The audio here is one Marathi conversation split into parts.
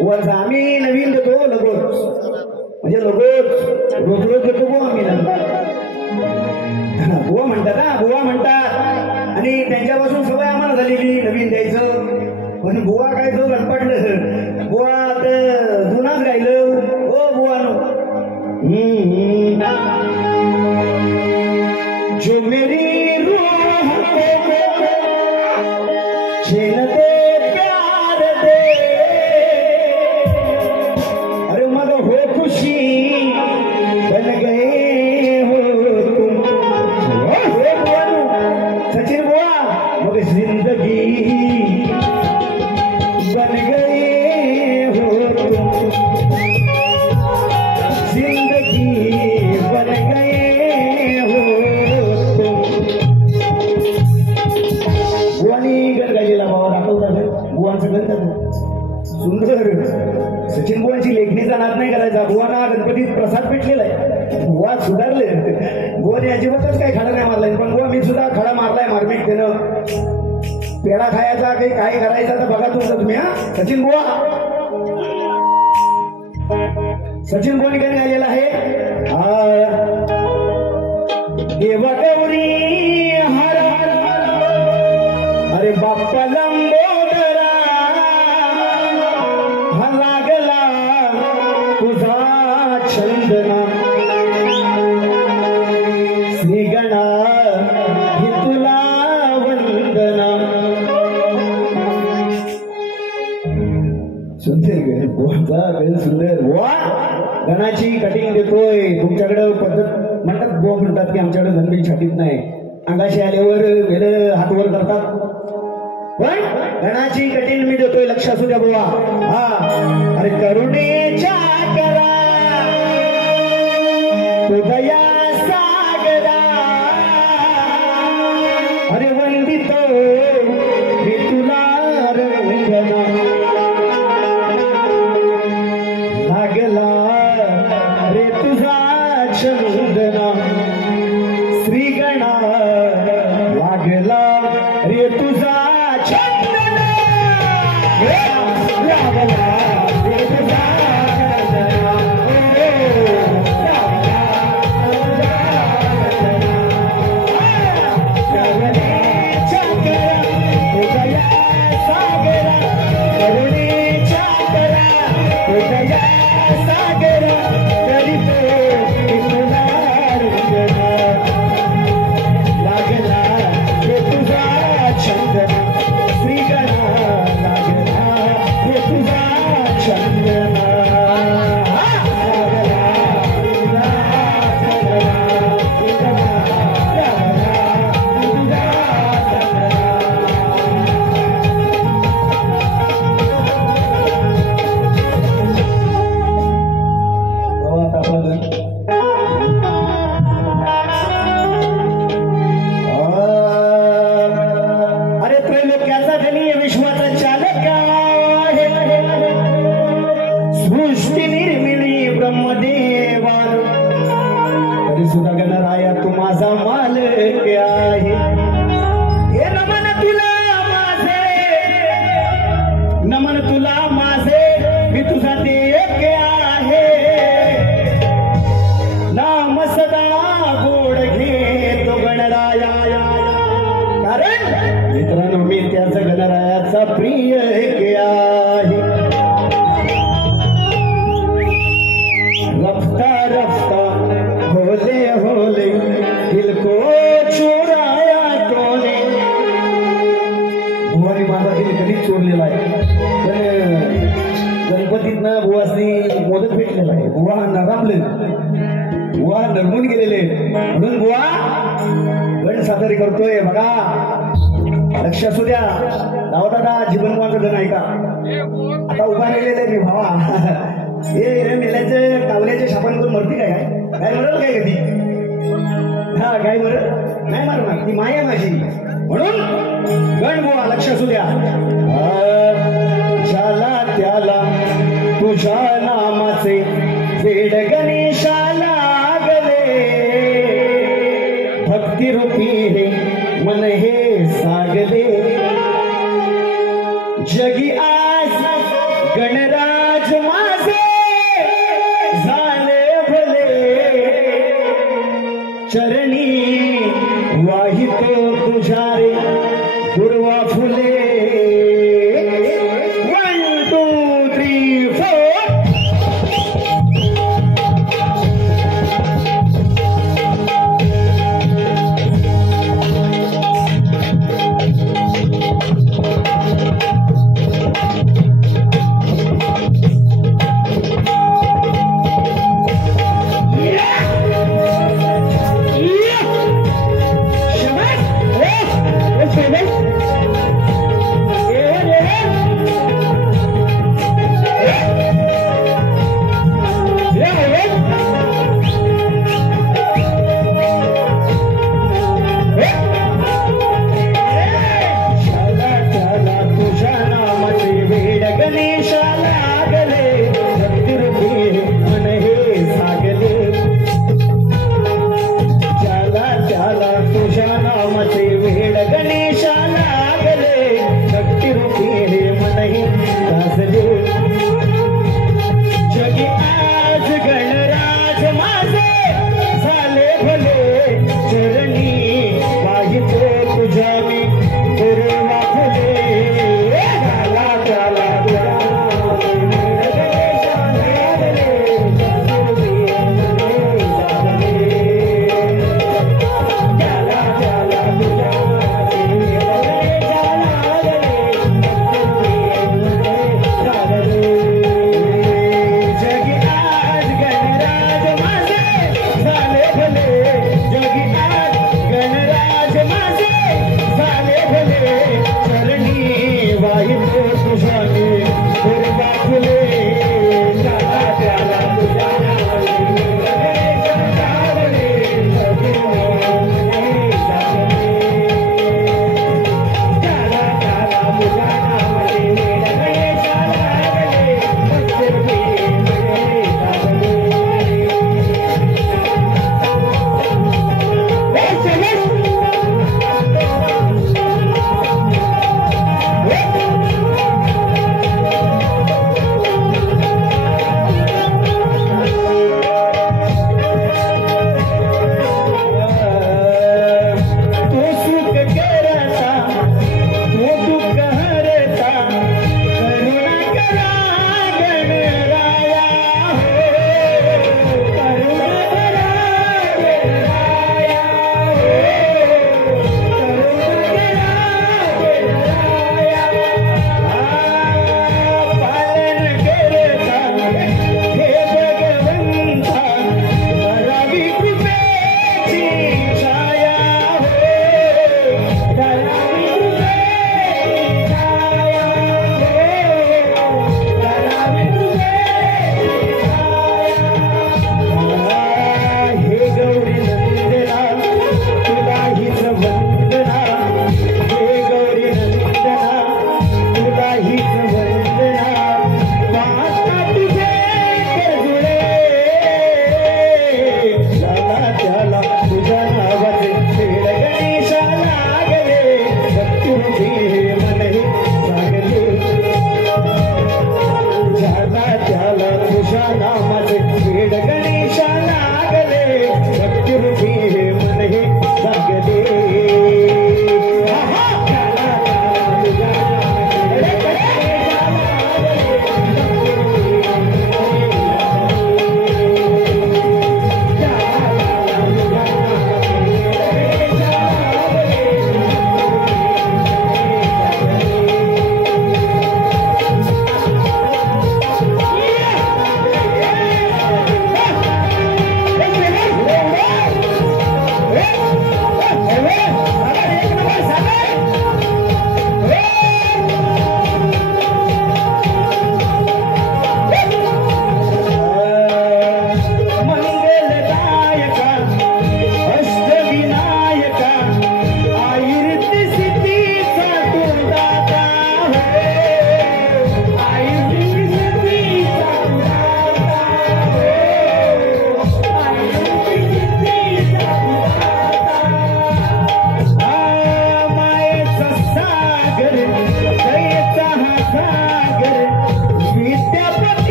वर आम्ही नवीन देतो लगोच, म्हणजे लगोच रोज रोज देतो बुवा आम्ही बुवा म्हणतात ना, बुवा म्हणतात. आणि त्यांच्यापासून सवय आम्हाला झालेली नवीन द्यायचं. पण बुवा काय तो गणपडलं, बुवा तर जुनाच राहिलं. हो बुवा जो मेरी रूह छीन दे प्यार दे, अरे मग हो खुशी बन गए हो तुम. सचिन बुआ मग जिंदगी बन गए हो तुम, जिंदगी बन गए हो तुम. बुवानी गण गायलेला बाबा दाखवतात बुवांचं गण सुंदर. सचिन बुवांची लेखणी जाणार नाही करायचा. बुवांना गणपतीत प्रसाद भेटलेला आहे. बुवा सुधारले. बुवाने अजिबातच काही खडा नाही मारलाय. पण बुवा मी सुद्धा खडा मारलाय मार्मिकतेनं. पेढा खायचा काही काय करायचा तर बघा तुमचं तुम्ही. हा सचिन बुवा, सचिन बुवानी काय गायलेला आहे, देवा गौरी हरा अरे बाप्पा लंबोदरा, हा लागला तुझा छंदना, श्रीगणा ही तुला वंदना. सुंदर गण सुंदर. बुवा गणाची कटिंग देतोय. तुमच्याकडे पद्धत म्हणतात बुवा म्हणतात की आमच्याकडे गणपती छाटीत नाही. अंगाशी आल्यावर गेलं हातवर करतात. पण गणाची कटिंग मी देतोय, लक्ष असू द्या बुवा. हा अरे करुणेच्या करा तुझया सागरा, अरे वंदितो मी तुला रंगना, लागला रे तुझा चंदना, श्रीगणा लागला रे तुझा चंदना, लागला रे तुझा चंदना, करुणेच्या करा तुझया सागरा, करुणेच्या करा तुझया सागरा, करीतो मी तुला रंगना, लागला रे तुझा चंदना, श्रीगणा लागला रे तुझा चंदना, लागला तुझा चंदना, श्रीगणा लागला तुझा चंदना. अरे त्रैलोक्याचा धनी विश्वाचा चालक आहे, सृष्टी निर्मिली ब्रह्मदेवान, तरी सुद्धा गणराया तू माझा मालक आहे. हे नमन तुला माझे, नमन तुला माझे, मी तुझा देव आहे. नाम सदा गोड घेतो गणराया, कारण मित्रांनो मी त्याचा गणरायाचा प्रिय आहे. रफ्ता रफ्ता होले होले दिल को चोराया तोने. बुवानी माझा दिल कधीच चोरलेला आहे. पण गणपतीतनं बुवासनी मोदक भेटलेला आहे. बुवा नरामले, बुवा नरमून गेलेले. म्हणून बुवा गण सादर करतोय बघा. लक्ष असू द्या. दादा दादा जीवनवाचं गण ऐका. आता उभा राहिलेला आहे मी भावा. हे मेल्याचं कावल्याचे शापन करून मरती काय काय मरल काय कधी. हा काय मरल नाही मारणार, ती माया माझी. म्हणून गण बुवा लक्ष असू द्या. ज्याला त्याला तुझ्या नामाचे वेड गणेशाला गले, भक्ती रूपी हे मन हे सागले. जगी आज गणराज तुझा नामाचे वेड गणेशा लागले भक्तिरूपी हे मन हे जागले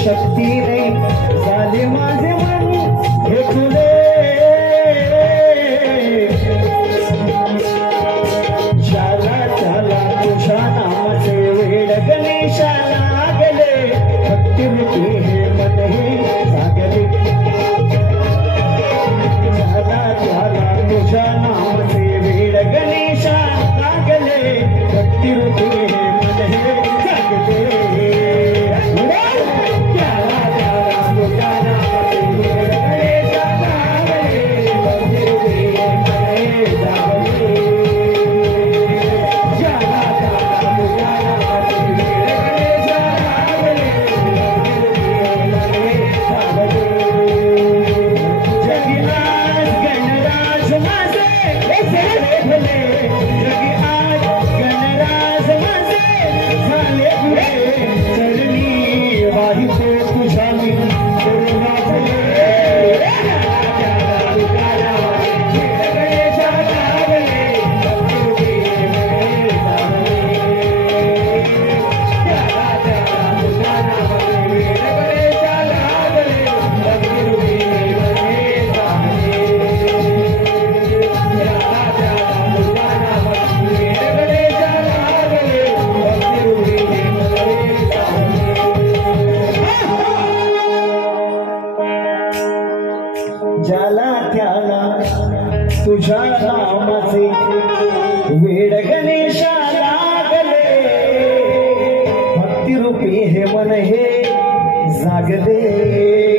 शक्तीने झाले माझे मन हे तुले झाला झाला तुझ्या नामाचे वेड गणेशा लागले भक्तिरूपी हे मन हे जागले झाला झाला तुझ्या नामाचे वेड गणेशा लागले भक्तिरूपी हे मन हे जागले ज्याला त्याला तुझ्या नामाचे वेड गणेशा लागले भक्तिरूपी हे मन हे जागले